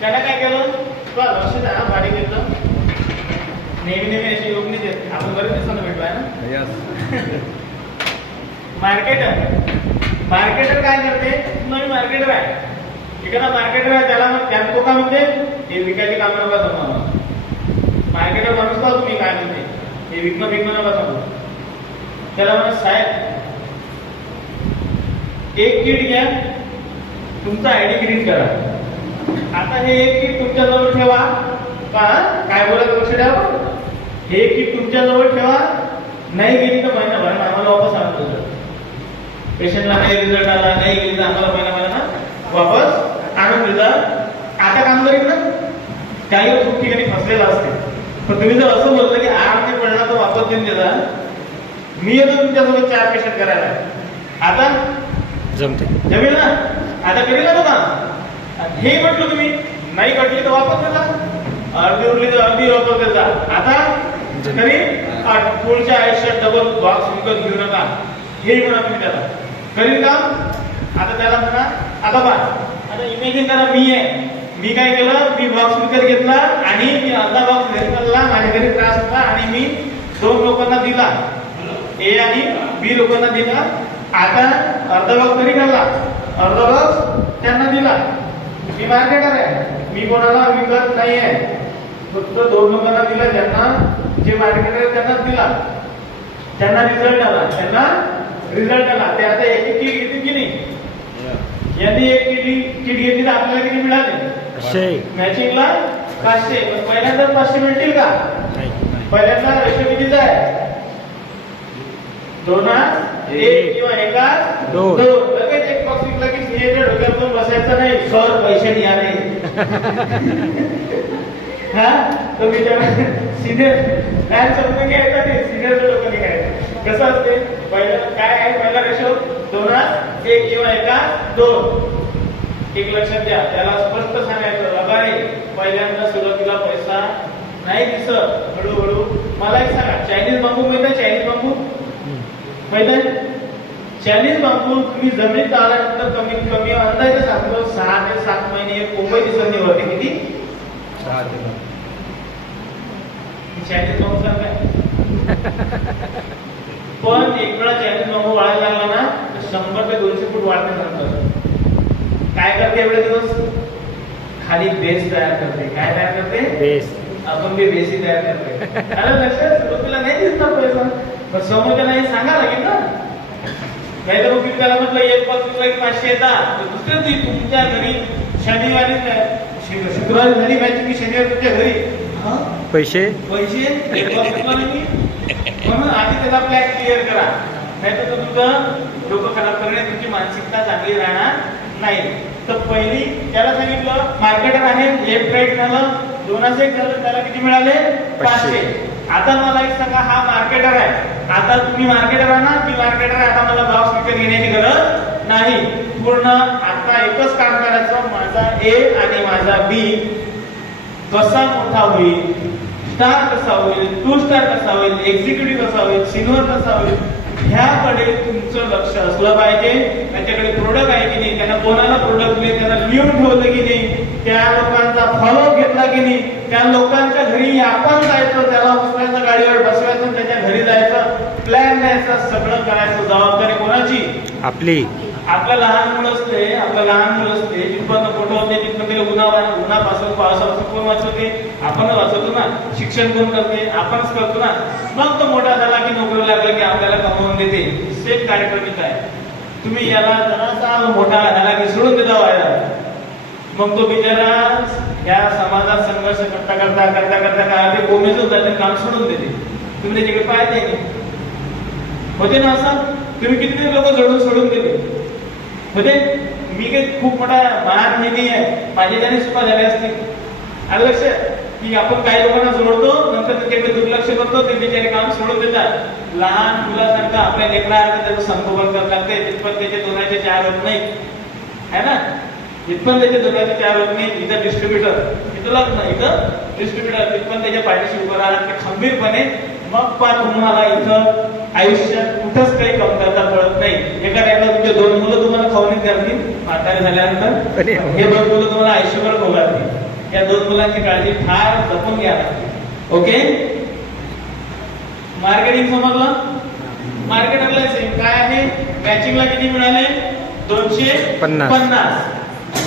त्याला काय केलं तुला लक्ष द्या बारीक येतं नेहमी नेहमी अशी योग नाही देत आपण बरेच दिवसांना भेटलो आहे ना मार्केटर काय करते नवीन मार्केटर आहे एखादा मार्केटर आहे त्याला मग त्यात तो काय म्हणते हे विकायची कामं नका जमवा मार्केटर माणूस का तुम्ही काय म्हणते हे विकणं नका जमवा त्याला म्हणा साहेब एक किट घ्या तुमचा आयडी क्रिएट करा आता हे एक किट तुमच्या जवळ ठेवा काय बोलायचं लक्ष द्यावं हे किट तुमच्या जवळ ठेवा नाही गेली तर महिनाभर आम्हाला वापस आणतो पेशंटला नाही रिझल्ट आला नाही गेली तर आम्हाला महिना वापस आणून देतात आता काम करीत ना काही खूप ठिकाणी फसलेला असते पण तुम्ही जर असं बोललं की आराम पडला तर वापस देऊन देता मी येतो तुमच्यासोबत 4 पेशंट करायला आता जमते जमेल ना आता करेल ना का हे म्हटलं तुम्ही नाही कटली तर वापस देता अर्धी उरली तर अर्धी वापस देता आता तरी पुढच्या आयुष्यात डबल बॉक्स विकत घेऊ नका हे म्हणा तुम्ही त्याला करील का आता त्याला म्हणा आता बा आता इमेजिन करा मी आहे मी काय केलं मी बॉक्स विकत घेतला आणि मी अर्धा बॉक्स घरी चालला माझ्या घरी त्रास होता आणि मी 2 लोकांना दिला ए आणि बी लोकांना दिला आता अर्धा बॉक्स घरी घालला अर्धा बॉक्स त्यांना दिला मी मार्केटर आहे मी कोणाला विकत नाही आहे फक्त 2 लोकांना दिला ज्यांना जे मार्केटर आहे त्यांना दिला त्यांना रिझल्ट आला ते आता एक किट घेतली की नाही यांनी एक किट घेतली तर आपल्याला किती मिळाले मॅचिंगला 500 पहिल्यांदा 500 मिळतील का पहिल्यांदा रेशो कितीचा आहे 2 1 किंवा 1 2 लगेच एक बॉक्स विकला की सीएच्या डोक्यातून बसायचं नाही सर पैसे नाही आले हा तो विचार सिनियर काय समजून घ्यायचं नाही सिनियरच्या लोकांनी काय कसं असते पहिला काय आहे पहिला रेशो 2 1 किंवा 1 2 एक लक्षात द्या त्याला स्पष्ट सांगायचं बाबा रे पहिल्यांदा सुरुवातीला पैसा नाही दिसत हळूहळू मला एक सांगा चायनीज बांबू माहिती आहे चायनीज बांबू माहिती आहे चायनीज बांबू तुम्ही जमिनीत आल्यानंतर कमीत कमी अंदाजे सांगतो 6 ते 7 महिने कोंबई दिसत होते किती 6 ते 7 चायनीज बांबू सांगा पण एक वेळा चायनीज बांबू वाढायला लागला ना तर 100 ते 200 फूट वाढते नंतर काय करते एवढे दिवस खाली बेस तयार करते काय तयार करते बेस आपण बी बेसी तयार करते अरे लक्षात तुला नाही दिसणार पैसा पण समोरच्या नाही सांगा लागेल ना नाही तर मग त्याला म्हटलं एक बॉक्स विकला की 500 येतात दुसऱ्या दिवशी तुमच्या घरी शनिवारी शुक्रवारी झाली मॅचिंग की शनिवारी तुमच्या घरी पैसे एक बॉक्स विकला नाही म्हणून आधी त्याचा प्लॅन क्लिअर करा नाही तर तुमचं डोकं खराब करणे तुमची मानसिकता चांगली राहणार नाही तर पहिली त्याला सांगितलं मार्केटर आहे एक राईट झालं 2 एक झालं त्याला किती मिळाले 500 आता मला एक सांगा हा मार्केटर आहे आता तुम्ही मार्केटर आहे ना मी मार्केटर आहे आता मला बॉक्स विकत घेण्याची गरज नाही पूर्ण आता एकच काम करायचं माझा ए आणि माझा बी कसा मोठा होईल स्टार कसा होईल 2 स्टार कसा होईल एक्झिक्युटिव्ह कसा होईल सिनियर कसा होईल ह्याकडे तुमचं लक्ष असलं पाहिजे त्यांच्याकडे प्रोडक्ट आहे की नाही त्यांना कोणाला प्रोडक्ट दिले त्यांना लिहून ठेवलं की नाही त्या लोकांचा फॉलो घेतला की नाही त्या लोकांच्या घरी आपण जायचं त्याला उचलायचं गाडीवर बसवायचं त्याच्या घरी जायचं प्लॅन द्यायचं सगळं करायचं जबाबदारी कोणाची आपली आपलं लहान मुलं असते जिथपर्यंत फोटो होते तिथपर्यंत उन्हापासून पावसापासून कोण वाचवते आपण वाचवतो ना शिक्षण कोण करते आपणच करतो ना मग तो मोठा झाला की नोकरी लागला की आपल्याला कमवून देते सेम कार्यक्रमिक आहे तुम्ही याला जरासा मोठा झाला की सोडून देता व्हायला मग तो बिचारा या समाजात संघर्ष करता काय ते कोमेजून जाते काम सोडून देते तुम्ही त्याच्याकडे पाहते नाही होते ना असं तुम्ही किती लोक सोडून देते होते मी काही खूप मोठा महान नाही आहे माझे त्याने सुद्धा झाले असतील आलं लक्ष की आपण काही लोकांना जोडतो नंतर त्याच्याकडे दुर्लक्ष करतो ते बिचारे काम सोडून देतात लहान मुलासारखं आपल्या लेकरासारखं त्याचं संगोपन करावं लागते तिथपर्यंत त्याचे 2चे 4 होत नाही है ना इथपर्यंत त्याचे 2चे 4 होत नाही इथं डिस्ट्रीब्युटर इथं लग्न इथं डिस्ट्रीब्युटर तिथपर्यंत त्याच्या पाठीशी उभं राहणार ते खंबीरपणे मग तुम्हाला इथं आयुष्यात कुठंच काही कमतरता पडत नाही एका टाइमला तुमचे 2 मुलं तुम्हाला खाऊन करतील म्हातारे झाल्यानंतर हे 2 मुलं तुम्हाला आयुष्यभर भोगातील मुलांची काळजी फार जपून घ्या लागते. ओके, मार्केटिंग समजलं. मार्केटरला सेम काय आहे, मॅचिंगला किती मिळाले 250.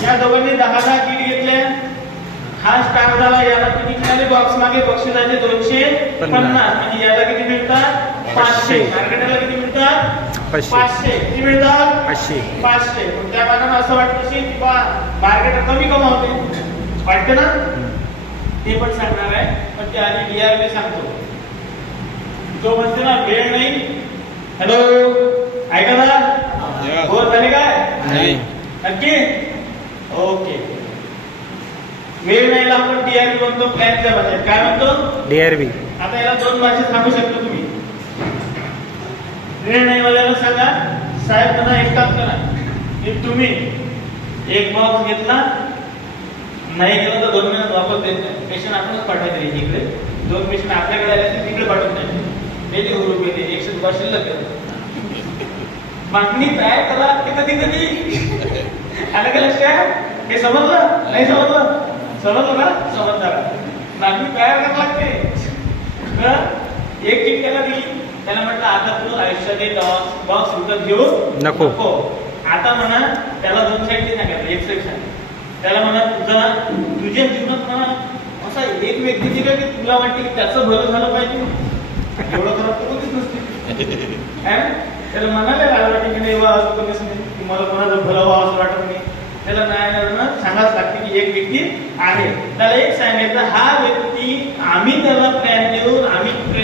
या दोघांनी 10 किट घेतल्या, हा स्टार्ट झाला. याला किती मिळाले, बॉक्स मागे बक्षिसाचे 250. म्हणजे याला किती मिळतात 500. मार्केटरला किती मिळतात 500. किती मिळतात 500. पण त्या मानानं असं वाटतं की मार्केटर कमी कमावते, वाटते ना. ते पण सांगणार आहे, पण ते आधी DRP सांगतो. जो म्हणते ना वेळ नाही. हॅलो, ऐका ना, बोल झाले काय नक्की. ओके, वेळ नाही आपण DRP म्हणतो, प्लॅनच्या भाषेत काय म्हणतो DRP. आता याला 2 भाषेत सांगू शकतो तुम्ही. वेळ नाही वाल्याला सांगा, साहेब त्यांना एक काम करा, की तुम्ही एक बॉक्स घेतला नाही गेला तर 2 महिन्यात वापस देत नाही. पेशंट आपणच पाठवायचे इकडे, 2 पेशंट आपल्याकडे आले असते तिकडे पाठवत नाही. ₹100 100 शिल्लक मागणी तयार करा. ते कधी कधी आलं का लक्षात, हे समजलं नाही समजलं, समजलं ना, समजणार. मागणी तयार करायला लागते. एक किट त्याला दिली, त्याला म्हटलं आता तू आयुष्यात एक बॉक्स विकत घेऊ नको. आता म्हणा त्याला 2 साईड सांगायचं, एक साईड सांग. त्याला म्हणा तुझ्या जीवनात म्हणा असा एक व्यक्ती का की तुला वाटते की त्याचं भलं झालं पाहिजे, एवढं खराब तर कधीच नसते. त्याला म्हणाले वाटते की नाही असं कधीच नाही, तुम्हाला कोणाचं भलं व्हावं असं वाटत नाही. त्याला नाही सांगाच लागते की एक व्यक्ती आहे. त्याला एक सांगायचं, हा व्यक्ती आम्ही त्याला प्लॅन देऊन आम्ही